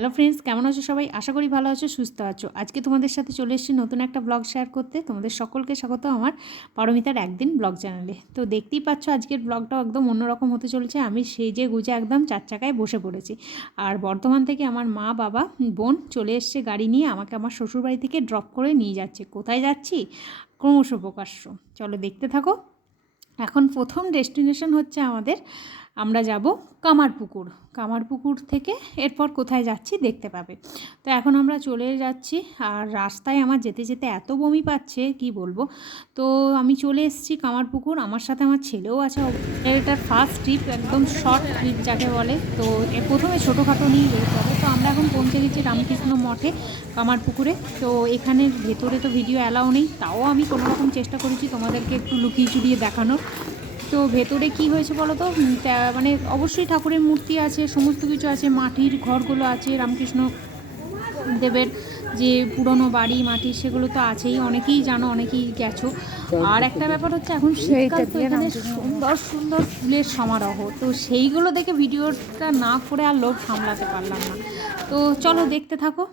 Hello friends, কেমন আছো সবাই? আশা করি ভালো আছো, সুস্থ আছো। আজকে তোমাদের সাথে চলে এসেছি নতুন একটা ব্লগ শেয়ার করতে। তোমাদের সকলকে স্বাগত আমার পারমিতার একদিন ব্লগ চ্যানেলে। তো দেখতেই পাচ্ছ আজকের ব্লগটাও একদম অন্যরকম হতে চলেছে। আমি সেজে গুজে একদম চার চাকায় বসে পড়েছি। আর বর্ধমান থেকে আমার মা, বাবা, বোন চলে এসছে গাড়ি নিয়ে, আমাকে আমার শ্বশুরবাড়ি থেকে ড্রপ করে নিয়ে যাচ্ছে। কোথায় যাচ্ছি ক্রমশ প্রকাশ্য, চলো দেখতে থাকো। এখন প্রথম ডেস্টিনেশন হচ্ছে আমাদের, আমরা যাব কামারপুকুর। কামারপুকুর থেকে এরপর কোথায় যাচ্ছি দেখতে পাবে। তো এখন আমরা চলে যাচ্ছি, আর রাস্তায় আমার যেতে যেতে এত বমি পাচ্ছে কি বলবো। তো আমি চলে এসেছি কামারপুকুর, আমার সাথে আমার ছেলেও আছে। এটার ফার্স্ট ট্রিপ, একদম শর্ট ট্রিপ যাকে বলে। তো প্রথমে ছোটোখাটো নিয়ে বেরোতে হবে। তো আমরা এখন পৌঁছে গেছি রামকৃষ্ণ মঠে, কামারপুকুরে। তো এখানের ভেতরে তো ভিডিও অ্যালাউ নেই, তাও আমি কোনোরকম চেষ্টা করেছি তোমাদেরকে একটু লুকিয়ে চুরিয়ে দেখানোর। তো ভেতরে কি হয়েছে বলো তো, মানে অবশ্যই ঠাকুরের মূর্তি আছে, সমস্ত কিছু আছে, মাটির ঘরগুলো আছে, রামকৃষ্ণ দেবের যে পুরনো বাড়ি মাটির, সেগুলো তো আছেই, অনেকেই জানো, অনেকেই গেছো। আর একটা ব্যাপার হচ্ছে এখন শীতকাল, তো এখানে সুন্দর সুন্দর ফুলের সমারোহ। তো সেইগুলো দেখে ভিডিওটা না করে আর লোভ সামলাতে পারলাম না। তো চলো দেখতে থাকো।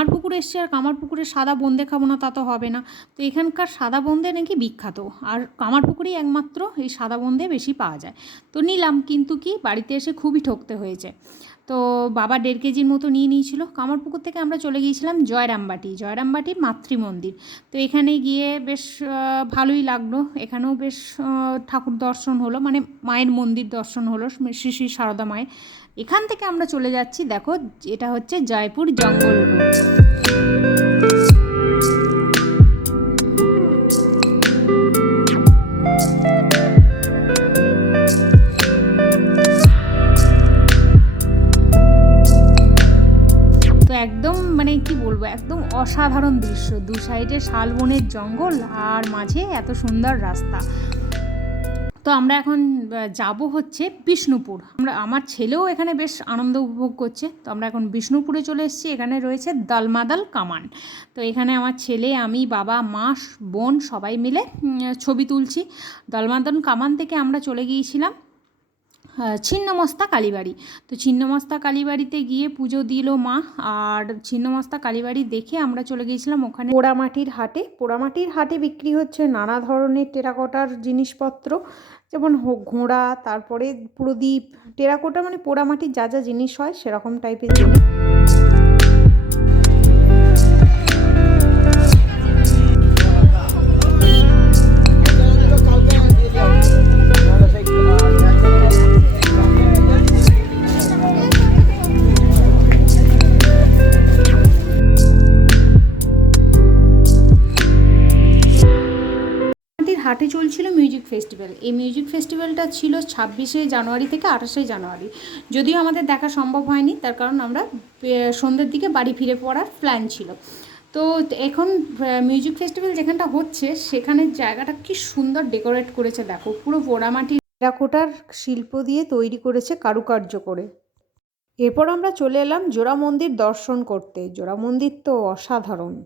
কামারপুকুরে এসছে, আর কামারপুকুরের সাদা বোঁদে খাবো না তা তো হবে না। তো এখানকার সাদা বোঁদে নাকি বিখ্যাত, আর কামারপুকুরেই একমাত্র এই সাদা বোঁদে বেশি পাওয়া যায়। তো নিলাম, কিন্তু কি বাড়িতে এসে খুবই ঠকতে হয়েছে। তো বাবা 1.5 কেজির মতো নিয়ে নিয়েছিল। কামারপুকুর থেকে আমরা চলে গিয়েছিলাম জয়রামবাটি, জয়রামবাটির মাতৃমন্দির। তো এখানে গিয়ে বেশ ভালোই লাগলো। এখানেও বেশ ঠাকুর দর্শন হলো, মানে মায়ের মন্দির দর্শন হলো, শ্রী শ্রী সারদা মায়ের। এখান থেকে আমরা চলে যাচ্ছি, দেখো এটা হচ্ছে জয়পুর জঙ্গল রোড। তো একদম মানে কি বলবো, একদম অসাধারণ দৃশ্য, দু সাইডে শালবনের জঙ্গল আর মাঝে এত সুন্দর রাস্তা। তো আমরা এখন যাব হচ্ছে বিষ্ণুপুর। আমার ছেলেও এখানে বেশ আনন্দ উপভোগ করছে। তো আমরা এখন বিষ্ণুপুরে চলে এসেছি। এখানে রয়েছে দালমাদাল কামান। তো এখানে আমার ছেলে, আমি, বাবা, মা, বোন সবাই মিলে ছবি তুলছি। দালমাদাল কামান থেকে আমরা চলে গিয়েছিলাম ছিন্নমস্তা কালীবাড়ি। তো ছিন্নমস্তা কালীবাড়িতে গিয়ে পুজো দিল মা, আর ছিন্নমস্তা কালীবাড়ি দেখে আমরা চলে গিয়েছিলাম ওখানে পোড়ামাটির হাটে। পোড়ামাটির হাটে বিক্রি হচ্ছে নানা ধরনের টেরাকোটার জিনিসপত্র, যেমন ঘোড়া, তারপরে প্রদীপ, টেরাকোটা মানে পোড়ামাটির যা যা জিনিস হয় সেরকম টাইপের জিনিস। হাটে চলছিল মিউজিক ফেস্টিভ্যাল। এই মিউজিক ফেস্টিভ্যালটা ছিল 26শে জানুয়ারি থেকে 28শে জানুয়ারি। যদিও আমাদের দেখা সম্ভব হয়নি, তার কারণ আমরা সন্ধ্যের দিকে বাড়ি ফিরে পড়ার প্ল্যান ছিল। তো এখন মিউজিক ফেস্টিভ্যাল যেখানটা হচ্ছে, সেখানের জায়গাটা কি সুন্দর ডেকোরেট করেছে দেখো, পুরো পোড়ামাটির টেরাকোটার শিল্প দিয়ে তৈরি করেছে, কারুকার্য করে। এরপর আমরা চলে এলাম জোড়া মন্দির দর্শন করতে। জোড়া মন্দির তো অসাধারণ।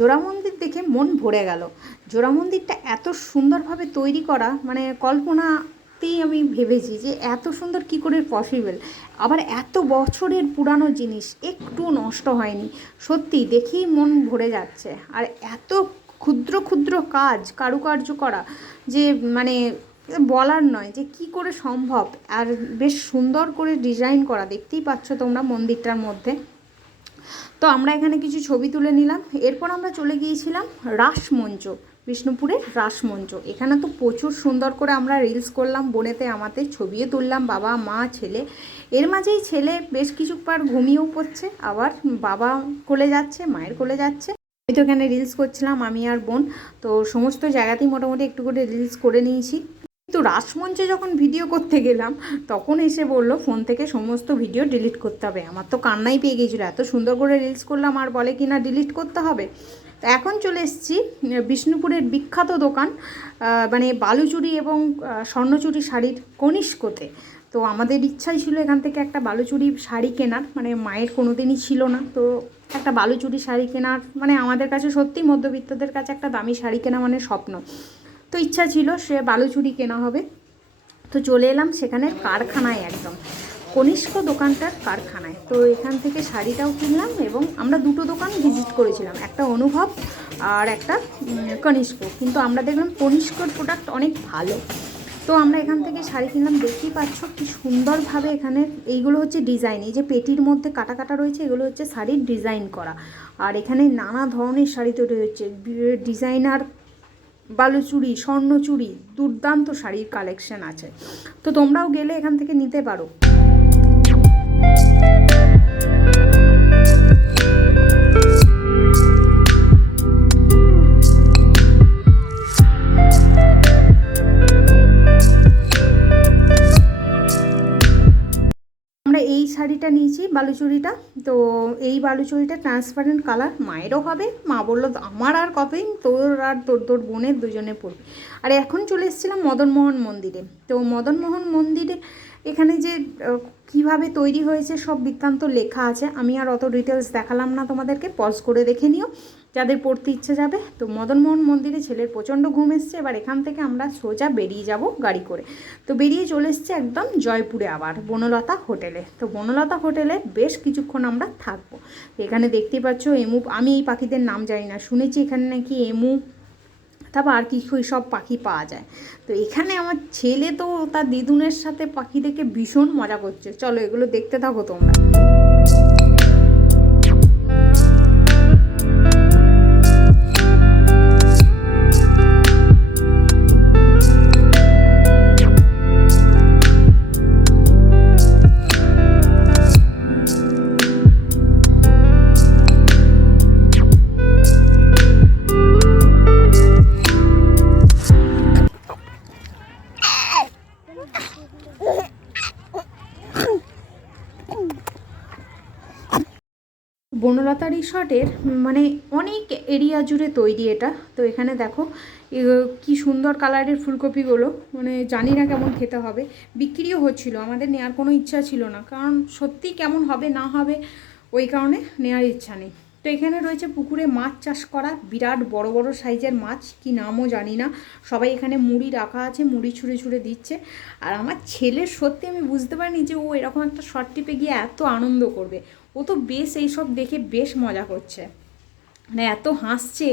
জোড়া মন্দির দেখে মন ভরে গেল। জোড়া মন্দিরটা এত সুন্দরভাবে তৈরি করা, মানে কল্পনাতেই আমি ভেবেছি যে এত সুন্দর কি করে পসিবল। আবার এত বছরের পুরানো জিনিস, একটু নষ্ট হয়নি। সত্যি দেখেই মন ভরে যাচ্ছে। আর এত ক্ষুদ্র ক্ষুদ্র কাজ, কারুকার্য করা, যে মানে বলার নয় যে কি করে সম্ভব। আর বেশ সুন্দর করে ডিজাইন করা, দেখতেই পাচ্ছ তোমরা মন্দিরটার মধ্যে। তো আমরা এখানে কিছু ছবি তুলে নিলাম। এরপর আমরা চলে গিয়েছিলাম রাসমঞ্চ। বিষ্ণুপুরের রাসমঞ্চ। এখানে তো প্রচুর সুন্দর করে আমরা রিলস করলাম, বোনেতে আমাতে ছবিও তুললাম, বাবা মা ছেলে। এর মাঝেই ছেলে বেশ কিছুবার ঘুমিয়েও পড়ছে, আবার বাবা কোলে যাচ্ছে, মায়ের কোলে যাচ্ছে। আমি তো এখানে রিলস করছিলাম, আমি আর বোন। তো সমস্ত জায়গাতেই মোটামুটি একটু করে রিলস করে নিয়েছি। কিন্তু রাসমঞ্চে যখন ভিডিও করতে গেলাম তখন এসে বলল ফোন থেকে সমস্ত ভিডিও ডিলিট করতে হবে। আমার তো কান্নাই পেয়ে গিয়েছিলো, এত সুন্দর করে রিলস করলাম আর বলে কি না ডিলিট করতে হবে। তো এখন চলে এসেছি বিষ্ণুপুরের বিখ্যাত দোকান, মানে বালুচুরি এবং স্বর্ণচুরি শাড়ির কনিষ্কতে। তো আমাদের ইচ্ছাই ছিল এখান থেকে একটা বালুচুরি শাড়ি কেনার, মানে মায়ের কোনো দিনই ছিল না। তো একটা বালুচুরি শাড়ি কেনার মানে আমাদের কাছে সত্যিই মধ্যবিত্তদের কাছে একটা দামি শাড়ি কেনা মানে স্বপ্ন। তো ইচ্ছা ছিল সে বালুচুরি কেনা হবে। তো চলে এলাম সেখানে কারখানায়, একদম কনিষ্ক দোকানটার কারখানায়। তো এখান থেকে শাড়িটাও কিনলাম এবং আমরা দুটো দোকান ভিজিট করেছিলাম, একটা অনুভব আর একটা কনিষ্ক। কিন্তু আমরা দেখলাম কনিষ্কর প্রোডাক্ট অনেক ভালো। তো আমরা এখান থেকে শাড়ি কিনলাম। দেখতেই পাচ্ছ কি সুন্দরভাবে এখানে এইগুলো হচ্ছে ডিজাইন, এই যে পেটির মধ্যে কাটা কাটা রয়েছে এগুলো হচ্ছে শাড়ির ডিজাইন করা। আর এখানে নানা ধরনের শাড়ি তৈরি হচ্ছে, ডিজাইনার বালুচুরি, স্বর্ণচুরি, দুর্দান্ত শাড়ির কালেকশন আছে। তো তোমরাও গেলে এখান থেকে নিতে পারো। আমরা এই শাড়িটা নিয়েছি বালুচুরিটা। তো এই বালুচুরিটা ট্রান্সপারেন্ট কালার, মায়েরও হবে। মা বললো আমার আর কতদিন, তোর আর তোর বোনের দুজনে পড়বে। আর এখন চলে এসেছিলাম মদনমোহন মন্দিরে। তো মদনমোহন মন্দিরে এখানে যে কিভাবে তৈরি হয়েছে সব বৃত্তান্ত লেখা আছে, আমি আর অত ডিটেলস দেখালাম না তোমাদেরকে, পজ করে দেখে নিও যাদের পড়তে ইচ্ছে যাবে। তো মদনমোহন মন্দিরে ছেলের প্রচণ্ড ঘুম এসছে, এবার এখান থেকে আমরা সোজা বেরিয়ে যাব গাড়ি করে। তো বেরিয়ে চলে এসছে একদম জয়পুরে, আবার বনলতা হোটেলে। তো বনলতা হোটেলে বেশ কিছুক্ষণ আমরা থাকবো। এখানে দেখতেই পাচ্ছ এমু, আমি এই পাখিদের নাম জানি না, শুনেছি এখানে নাকি এমু তারপর আর কি সব পাখি পাওয়া যায়। তো এখানে আমার ছেলে তো তার দিদুনের সাথে পাখি দেখে ভীষণ মজা করছে। চলো এগুলো দেখতে থাকো তোমরা। বনলতা রিসর্টের মানে অনেক এরিয়া জুড়ে তৈরি এটা। তো এখানে দেখো কি সুন্দর কালারের ফুলকপিগুলো, মানে জানি না কেমন খেতে হবে। বিক্রিও হচ্ছিল, আমাদের নেওয়ার কোনো ইচ্ছা ছিল না, কারণ সত্যিই কেমন হবে না হবে ওই কারণে নেওয়ার ইচ্ছা নেই। তো এখানে রয়েছে পুকুরে মাছ চাষ করা, বিরাট বড় বড় সাইজের মাছ, কি নামও জানি না। সবাই এখানে মুড়ি রাখা আছে, মুড়ি ছুঁড়ে ছুঁড়ে দিচ্ছে। আর আমার ছেলের সত্যি আমি বুঝতে পারিনি যে ও এরকম একটা শর্ট ট্রিপে গিয়ে এত আনন্দ করবে। ও তো বেশ এইসব দেখে বেশ মজা করছে, মানে এত হাসছে।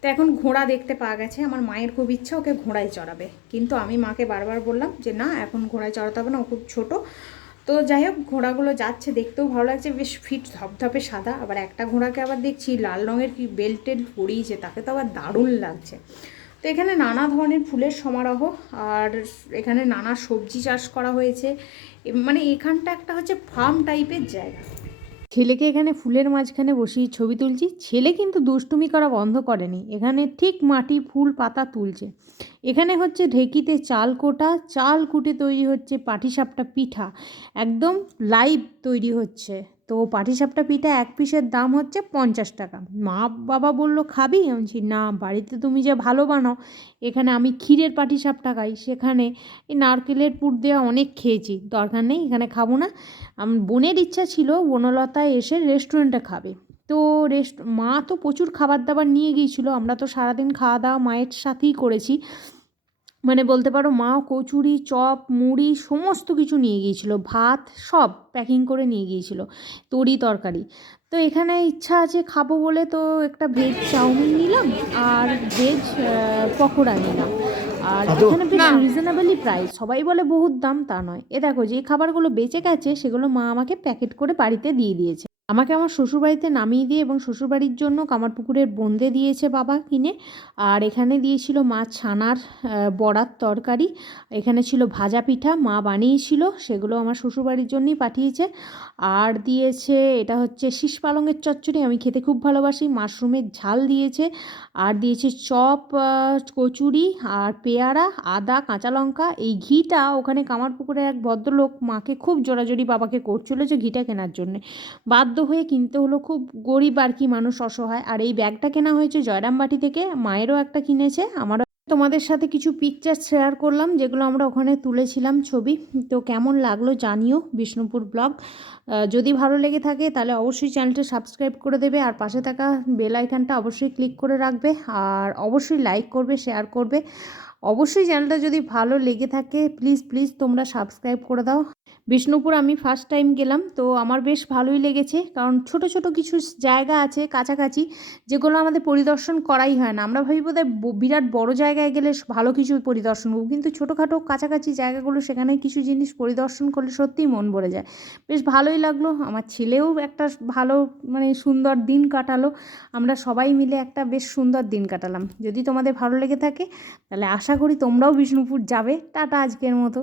তো এখন ঘোড়া দেখতে পাওয়া গেছে, আমার মায়ের খুব ইচ্ছা ওকে ঘোড়ায় চড়াবে, কিন্তু আমি মাকে বারবার বললাম যে না এখন ঘোড়ায় চড়াতে হবে না, ও খুব ছোটো। তো যাই হোক ঘোড়াগুলো যাচ্ছে, দেখতেও ভালো লাগছে, বেশ ফিট ধপধপে সাদা। আবার একটা ঘোড়াকে আবার দেখছি লাল রঙের কি বেল্ট টেল্ট পরিয়েছে, তাকে তো আবার দারুণ লাগছে। তো এখানে নানা ধরনের ফুলের সমারোহ, আর এখানে নানা সবজি চাষ করা হয়েছে, মানে এখানটা একটা হচ্ছে ফার্ম টাইপের জায়গা। ছেলেকে এখানে ফুলের মাঝখানে বসিয়ে ছবি তুলছি, ছেলে কিন্তু দুষ্টুমি করা বন্ধ করেনি, এখানে ঠিক মাটি ফুল পাতা তুলছে। এখানে হচ্ছে ঢেকিতে চাল কোটা, চাল কুটে তৈরি হচ্ছে পাটিসাপটা পিঠা, একদম লাইভ তৈরি হচ্ছে। তো পাটিসাপটা পিঠা এক পিসের দাম হচ্ছে 50 টাকা। মা বাবা বলল খাবি, আমি বলছি না, বাড়িতে তুমি যে ভালো বানাও, এখানে আমি ক্ষীরের পাটিসাপটা খাই, সেখানে এই নারকেলের পুর দেওয়া অনেক খেয়েছি, দরকার নেই, এখানে খাবো না। বোনের ইচ্ছা ছিল বনলতায় এসে রেস্টুরেন্টে খাবে। তো মা তো প্রচুর খাবার দাবার নিয়ে গিয়েছিলো, আমরা তো সারাদিন খাওয়া দাওয়া মায়ের সাথেই করেছি, মানে বলতে পারো মা কচুরি চপ মুড়ি সমস্ত কিছু নিয়ে গিয়েছিলো, ভাত সব প্যাকিং করে নিয়ে গিয়েছিলো, তরি তরকারি। তো এখানে ইচ্ছা আছে খাবো বলে তো একটা ভেজ চাউমিন নিলাম আর ভেজ পকোড়া নিলাম। আর এখানে বেশ রিজনেবলই প্রাইস, সবাই বলে বহুত দাম তা নয়। এ দেখো যে খাবারগুলো বেঁচে গেছে সেগুলো মা আমাকে প্যাকেট করে বাড়িতে দিয়ে দিয়েছে। আমাকে আমার শ্বশুরবাড়িতে নামিয়ে দিয়ে এবং শ্বশুরবাড়ির জন্য কামারপুকুরের বোঁদে দিয়েছে বাবা কিনে। আর এখানে দিয়েছিল মা ছানার বড়ার তরকারি, এখানে ছিল ভাজা পিঠা মা বানিয়েছিল, সেগুলো আমার শ্বশুরবাড়ির জন্যই পাঠিয়েছে। আর দিয়েছে এটা হচ্ছে শীষ পালঙের চচ্চড়ি, আমি খেতে খুব ভালোবাসি, মাশরুমের ঝাল দিয়েছে। আর দিয়েছে চপ, কচুরি আর পেয়ারা, আদা, কাঁচা লঙ্কা। এই ঘিটা ওখানে কামারপুকুরের এক ভদ্রলোক মাকে খুব জোরাজোরি বাবাকে করছিল যে ঘিটা কেনার জন্যে, বাধ্য হয়ে কিনতে হলো, খুব গরিব আর কি মানুষ, অসহায়। আর এই ব্যাগটা কেনা হয়েছে জয়রামবাটি থেকে, মায়েরও একটা কিনেছে, আমারও। তোমাদের সাথে কিছু পিকচার শেয়ার করলাম যেগুলো আমরা ওখানে তুলেছিলাম ছবি। তো কেমন লাগলো জানিও বিষ্ণুপুর ব্লগ। যদি ভালো লেগে থাকে তাহলে অবশ্যই চ্যানেলটা সাবস্ক্রাইব করে দেবে, আর পাশে থাকা বেল আইকনটা অবশ্যই ক্লিক করে রাখবে, আর অবশ্যই লাইক করবে, শেয়ার করবে। অবশ্যই চ্যানেলটা যদি ভালো লেগে থাকে প্লিজ প্লিজ তোমরা সাবস্ক্রাইব করে দাও। বিষ্ণুপুর আমি ফার্স্ট টাইম গেলাম, তো আমার বেশ ভালোই লেগেছে, কারণ ছোট ছোট কিছু জায়গা আছে কাছাকাছি যেগুলো আমাদের পরিদর্শন করাই হয় না। আমরা ভাবি বোধহয় বিরাট বড় জায়গায় গেলে ভালো কিছু পরিদর্শন করব, কিন্তু ছোটোখাটো কাছাকাছি জায়গাগুলো সেখানে কিছু জিনিস পরিদর্শন করলে সত্যিই মন ভরে যায়। বেশ ভালোই লাগলো, আমার ছেলেও একটা ভালো মানে সুন্দর দিন কাটালো, আমরা সবাই মিলে একটা বেশ সুন্দর দিন কাটালাম। যদি তোমাদের ভালো লেগে থাকে তাহলে আশা করি তোমরাও বিষ্ণুপুর যাবে। টাটা আজকের মতো।